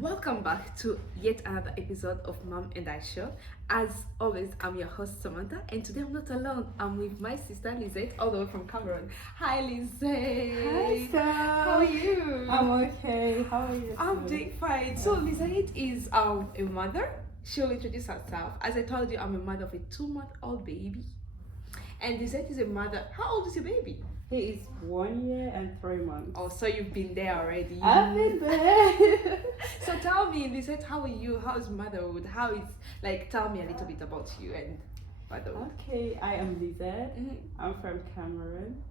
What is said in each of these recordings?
Welcome back to yet another episode of Mom and I Show. As always, I'm your host Samantha, and today I'm not alone. I'm with my sister Lizette, all the way from Cameroon. Hi Lizette. Hi Sam. How are you? I'm okay. How are you? I'm doing fine. So Lizette is a mother. She'll introduce herself. As I told you, I'm a mother of a 2-month-old baby, and Lizette is a mother. How old is your baby? He is 1 year and 3 months. Oh, so you've been there already. I've been there. So tell me, Lizette, how are you? How is motherhood? How is, tell me a little bit about you and motherhood. Okay, I am Lizette. Mm-hmm. I'm from Cameroon.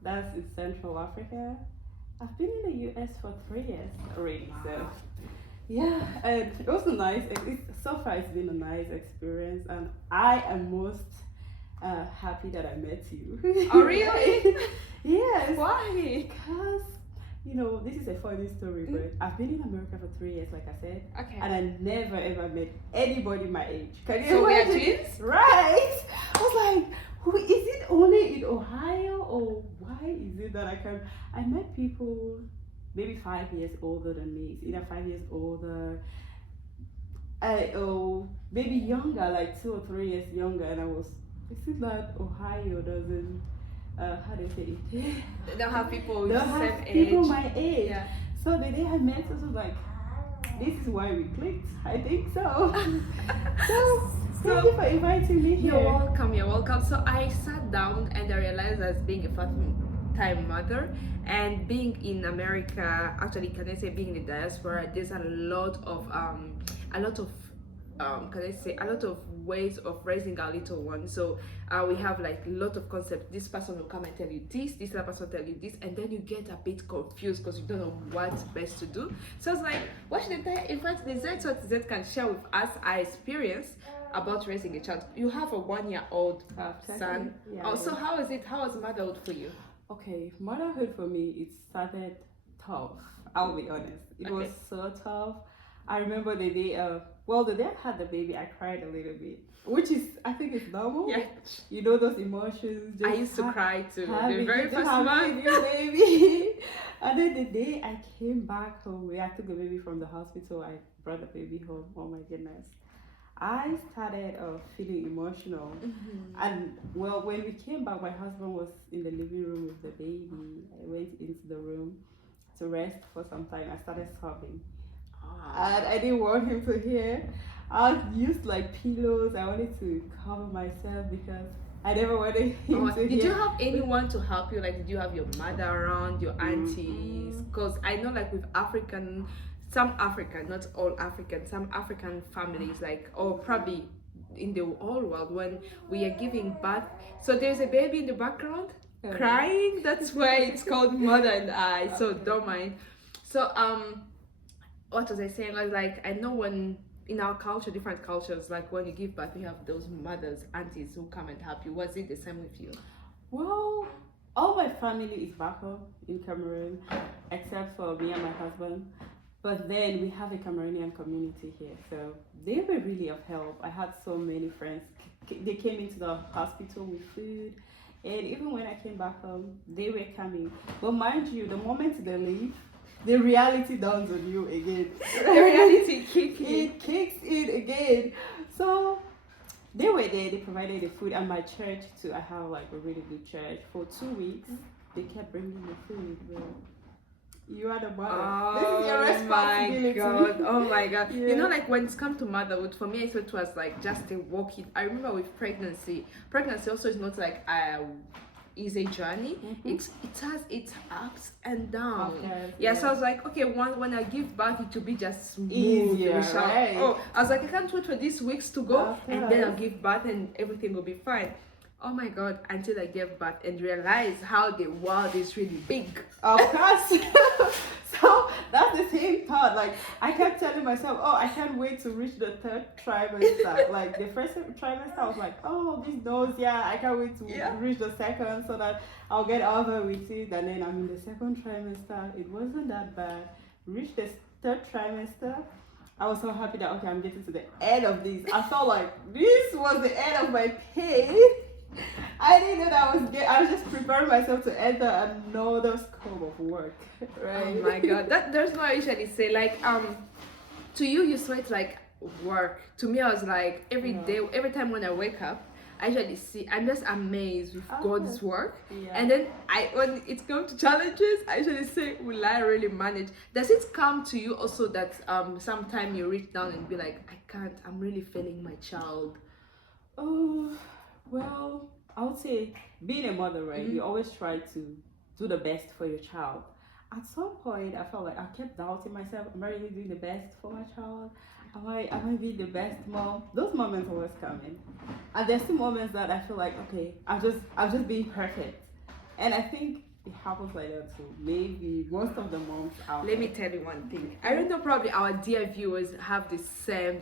That's in Central Africa. I've been in the US for 3 years already, so yeah, and it was nice. So far, it's been a nice experience, and I am most happy that I met you. Oh, really? Yes. Why? Because, this is a funny story, but I've been in America for 3 years, like I said, Okay. and I never ever met anybody my age. Can you So we are imagine? twins? Right? I was like, is it only in Ohio, or why is it that I met people maybe 5 years older than me, it's either 5 years older, maybe younger, like 2 or 3 years younger, and is it that Ohio doesn't, how do you say it? They don't have people with They the don't same have age. people my age. Yeah. So the day I met us was like, this is why we clicked. I think so. So thank you for inviting me here. You're welcome. So I sat down and I realized as being a first-time mother and being in America, actually, can I say being in the diaspora, there's a lot of can I say a lot of ways of raising our little one. So we have like a lot of concepts. This person will come and tell you this other person will tell you this, and then you get a bit confused because you don't know what's best to do. So I was like, what should I invite Lizette so Lizette can share with us our experience about raising a child. You have a 1-year-old son. Yeah, So how is it? How was motherhood for you? Okay, motherhood for me, it started tough. I'll be honest. It was so tough. I remember the day the day I had the baby, I cried a little bit, which is, I think it's normal. Yeah. Those emotions. I used to cry too. The very first having month. your baby. And then the day I came back home, I took the baby from the hospital. I brought the baby home. Oh my goodness. I started feeling emotional. Mm-hmm. And when we came back, my husband was in the living room with the baby. I went into the room to rest for some time. I started sobbing. And I didn't want him to hear. I used like pillows. I wanted to cover myself because I never wanted him to hear. Did you have anyone to help you? Like, did you have your mother around, your aunties? Because I know, like, with some African, not all African, some African families, like, or probably in the whole world, when we are giving birth, so there's a baby in the background crying. That's why it's called Mother and I. So don't mind. So what was I saying? I know when in our culture, different cultures, like when you give birth, you have those mothers, aunties who come and help you. Was it the same with you? Well, all my family is back home in Cameroon, except for me and my husband. But then we have a Cameroonian community here, so they were really of help. I had so many friends. They came into the hospital with food, and even when I came back home, they were coming. But mind you, the moment they leave, the reality dawns on you again. The reality kicks in. It kicks in again. So they were there, they provided the food, and my church too. I have like a really good church. For 2 weeks, they kept bringing the food. Well, you are the mother. This is your responsibility. Oh my god. Yeah. You know, like when it's come to motherhood, for me I thought it was like just a walk in. I remember with pregnancy also is not like is a journey. Mm-hmm. It has its ups and downs. Okay, yeah, so I was like, okay, when I give birth, it will be just smooth. Easier, right? I was like, I can't wait for these weeks to go, and then I'll Okay. give birth and everything will be fine. Oh my god, until I gave birth and realized how the world is really big. Of course. So that's the same thought. Like, I kept telling myself, oh, I can't wait to reach the 3rd trimester. Like the first trimester, I was like, oh, this nose, I can't wait to reach the 2nd so that I'll get over with it. And then I'm in the 2nd trimester. It wasn't that bad. Reached the 3rd trimester. I was so happy that, okay, I'm getting to the end of this. I felt like this was the end of my pain. I didn't know that I was just preparing myself to enter another scope of work, right? Oh my god, there's what I usually say, To you, you saw it like work. To me, I was like every Yeah. day, every time when I wake up, I actually see. I'm just amazed with God's work. Yeah. And then when it comes to challenges, I actually say, will I really manage? Does it come to you also that sometime you reach down and be like, I can't. I'm really failing my child. Oh, well, I would say being a mother, right? You always try to do the best for your child. At some point, I felt like I kept doubting myself. Am I really doing the best for my child? Am I being the best mom? Those moments always come in, and there's still moments that I feel like, okay, I'm just being perfect, and I think it happens like that too. Maybe most of the moms out Let me there. tell you one thing. I don't know. Probably our dear viewers have the same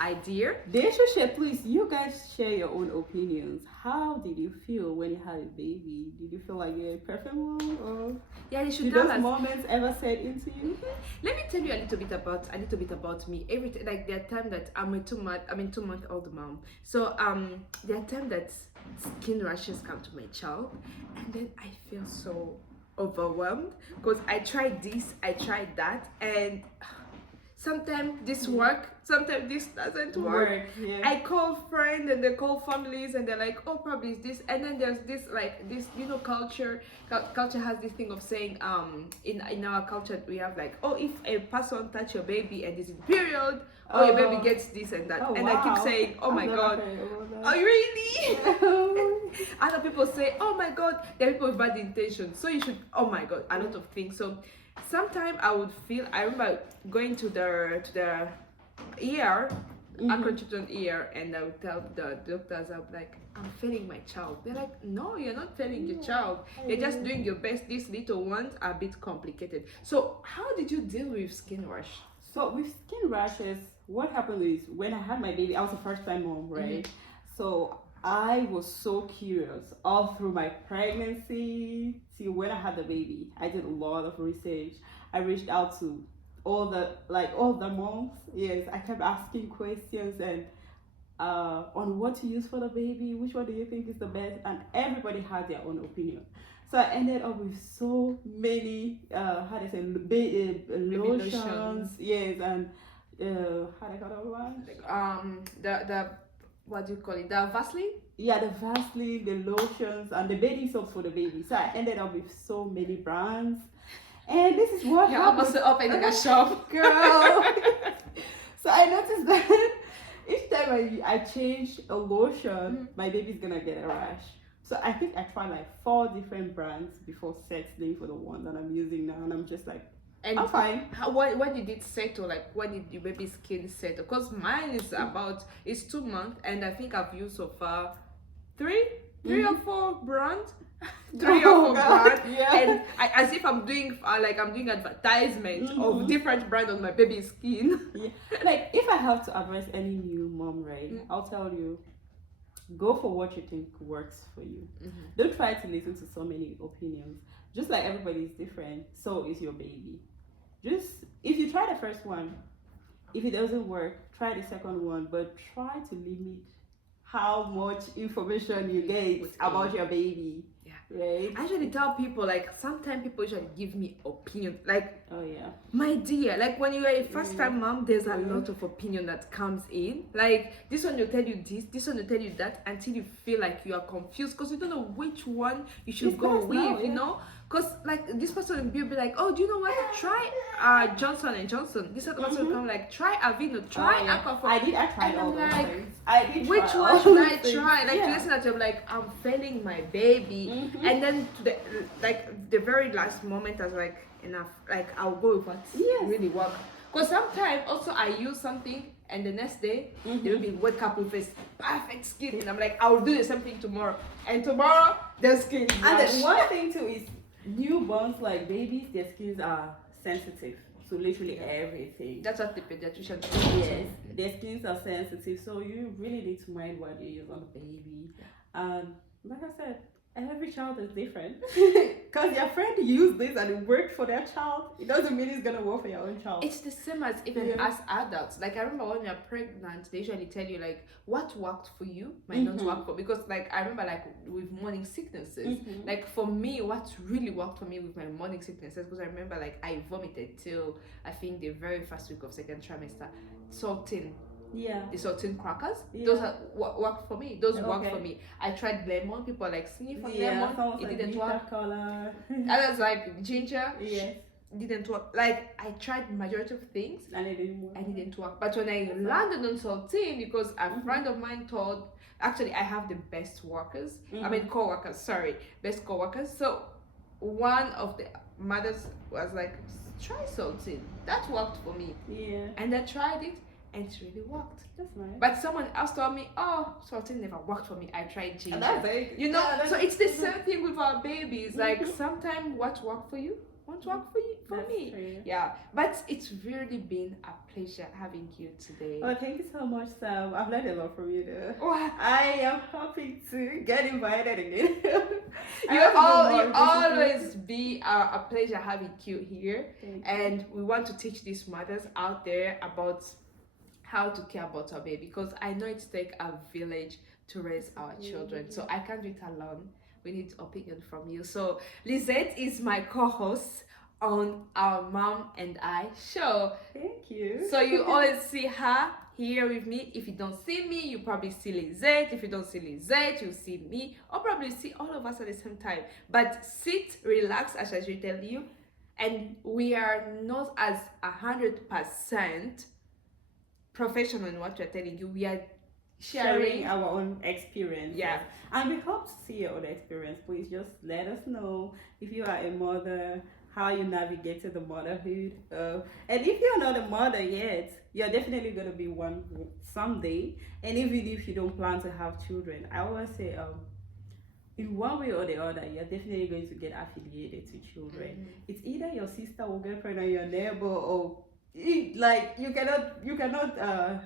idea. They should share, please. You guys share your own opinions. How did you feel when you had a baby? Did you feel like you're a perfect mom, or Yeah, they should did tell those us. moments ever set into you? Let me tell you a little bit about me. Like there are times that I'm a 2 month old mom. So there are times that skin rashes come to my child, and then I feel so overwhelmed because I tried this, I tried that, and sometimes this work, sometimes this doesn't work. Yeah. I call friends and they call families and they're like, oh, probably it's this. And then there's this, like this, culture has this thing of saying, in our culture we have like, oh, if a person touch your baby and is in period, oh, your baby gets this and that. Oh, And I keep wow. saying, oh my I've never God, heard about that. oh really? Other people say, oh my God, there are people with bad intentions, so you should, oh my God, a lot of things. So sometimes I remember going to the ER, Accra Children's ER, and I would tell the doctors, I'm like, I'm failing my child. They're like, no, you're not failing your child. You're just doing your best. These little ones are a bit complicated. So how did you deal with skin rash? So with skin rashes, what happened is when I had my baby, I was a first time mom, right? So I was so curious all through my pregnancy till when I had the baby. I did a lot of research. I reached out to all the moms. Yes, I kept asking questions and on what to use for the baby, which one do you think is the best, and everybody had their own opinion. So I ended up with so many how do I say lotions, yes, and how do I call that one? The what do you call it? The Vaseline? Yeah, the Vaseline, the lotions, and the bathing soaps for the baby. So I ended up with so many brands. And this is what You're happened. almost opening a shop. Girl. So I noticed that each time I change a lotion, my baby's gonna get a rash. So I think I tried like 4 different brands before settling for the one that I'm using now, and I'm just like, And I'm fine. When did it settle? Like, when did your baby's skin settle? Because mine is it's 2 months, and I think I've used so far three or 4 brands. Three or 4 brands, yeah. And as if I'm doing advertisement of different brands on my baby's skin. Yeah. Like if I have to advise any new mom, right, I'll tell you, go for what you think works for you. Don't try to listen to so many opinions. Just like everybody is different, so is your baby. Just if you try the first one, if it doesn't work, try the second one, but try to limit how much information you get about your baby. Yeah. Right? I usually tell people, like, sometimes people usually give me opinion, like, Oh yeah. my dear, like when you are a first time mom, there's a lot of opinion that comes in. Like this one will tell you this one will tell you that, until you feel like you are confused because you don't know which one you should It's go best with, now, you yeah. know? Because like this person will be like, oh, do you know what? Try Johnson and Johnson. This other person will come like, try Aveeno, try Aquaphor. I tried And all I'm those like, things. I did which try one all should those I things. try? Like, Yeah. to listen to, I'm like, I'm failing my baby. And then to the very last moment, I was like, enough. Like, I'll go with what really work. Because sometimes also I use something and the next day they will be wake up with this perfect skin, and I'm like, I'll do the same thing tomorrow. And tomorrow their skin is And rash. then one thing too is newborns, like babies, their skins are sensitive to literally everything. That's what the pediatrician Yes, their skins are sensitive, so you really need to mind what you use on the baby. And like I said, every child is different. Because your friend used this and it worked for their child, it doesn't mean it's gonna work for your own child. It's the same as even as adults. Like I remember when you're pregnant, they usually tell you like what worked for you might not work for, because like I remember like with morning sicknesses, like for me what really worked for me with my morning sicknesses, because I remember like I vomited till I think the very first week of second trimester. Saltine, the saltine crackers, those are what worked for me. Those worked for me. I tried lemon, people like sniff on lemon, it didn't work. Color. Others like ginger, Yes. didn't work. Like I tried majority of things And it didn't work. and it didn't work. But when I landed on saltine, because a friend of mine told, actually I have the best workers, I mean co-workers, sorry, best co-workers. So one of the mothers was like, try saltine. That worked for me. Yeah. And I tried it and it really worked. That's nice. But someone else told me, oh, saltine never worked for me. I tried ginger. That's it. You know, so it's the same thing with our babies. Like sometimes what worked for you won't work for you, for That's me. true. Yeah, but it's really been a pleasure having you today. Oh, thank you so much, Sam. I've learned a lot from you though. Oh, I am happy to get invited again. you always be a pleasure having you here. And we want to teach these mothers out there about how to care about our baby, because I know it takes a village to raise our children. So I can't do it alone. We need opinion from you. So Lizette is my co-host on our Mom and I show. Thank you. So you always see her here with me. If you don't see me, you probably see Lizette. If you don't see Lizette, you see me, or probably see all of us at the same time. But sit, relax, as I should tell you. And we are not as 100% professional in what we're telling you. We are sharing our own experience. Yeah. And we hope to see your own experience. Please just let us know if you are a mother, how you navigated the motherhood. And if you're not a mother yet, you're definitely going to be one someday. And even if you don't plan to have children, I always say, in one way or the other, you're definitely going to get affiliated to children. It's either your sister or girlfriend or your neighbor, or like you cannot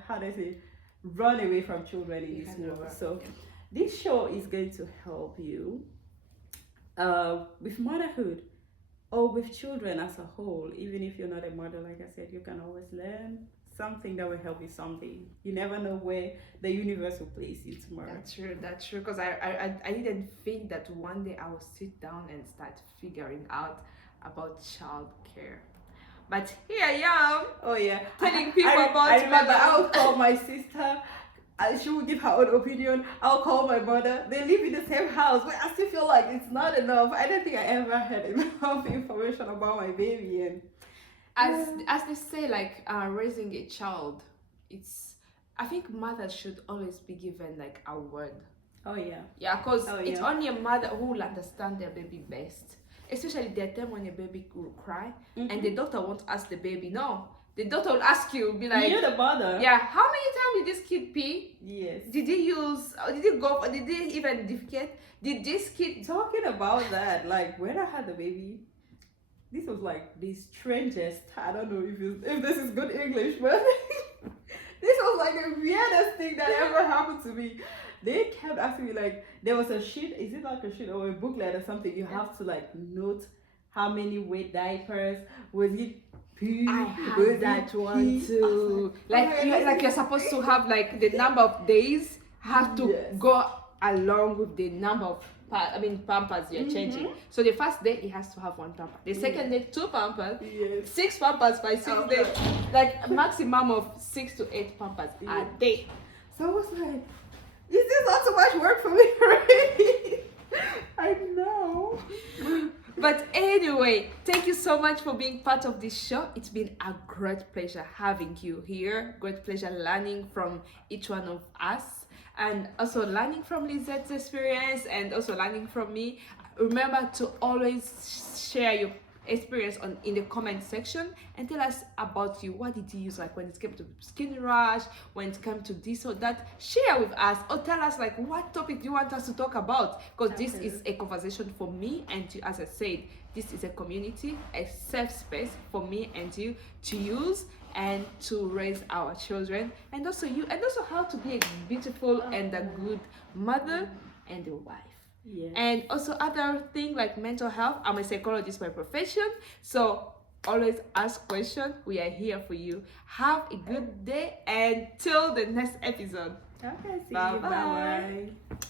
how do I say, run away from children in this world. So this show is going to help you with motherhood or with children as a whole. Even if you're not a mother, like I said, you can always learn something that will help you someday. You never know where the universe will place you tomorrow. That's true, because I didn't think that one day I would sit down and start figuring out about childcare. But here I am. Oh yeah, telling people about. I remember I would call my sister. She would give her own opinion. I'll call my mother. They live in the same house, but I still feel like it's not enough. I don't think I ever had enough information about my baby. And as they say, like raising a child, I think mothers should always be given like a word. Oh yeah. Yeah, because it's only a mother who will understand their baby best. Especially the time when your baby will cry and the doctor won't ask the baby. No, the doctor will ask you, be like, you're the mother. Yeah, how many times did this kid pee? Yes. Did he use? Did he go? Did he even defecate? Did this kid? Talking about that, like when I had the baby, this was like the strangest. I don't know if this is good English, but this was like the weirdest thing that ever happened to me. They kept asking me, like, there was a sheet, is it like a sheet or a booklet or something? You have to like note how many wet diapers, was it pee? I had that one too. Like you're supposed to have like the number of days have to go along with the number of pampers you're changing. So the first day it has to have one pamper. The second day 2 pampers. 6 pampers by 6 days. Like a maximum of 6 to 8 pampers a day. So I was like, is this not so much work for me already? I know. But anyway, thank you so much for being part of this show. It's been a great pleasure having you here. Great pleasure learning from each one of us, and also learning from Lizette's experience and also learning from me. Remember to always share your experience in the comment section and tell us about you. What did you use, like when it came to skin rash, when it came to this or that? Share with us, or tell us like what topic do you want us to talk about, because this is a conversation for me and you. As I said, this is a community, a safe space for me and you to use and to raise our children, and also you, and also how to be a beautiful and a good mother and a wife. Yeah. And also other thing like mental health. I'm a psychologist by profession, so always ask questions. We are here for you. Have a good day and till the next episode. Okay, see Bye you. bye. Bye bye.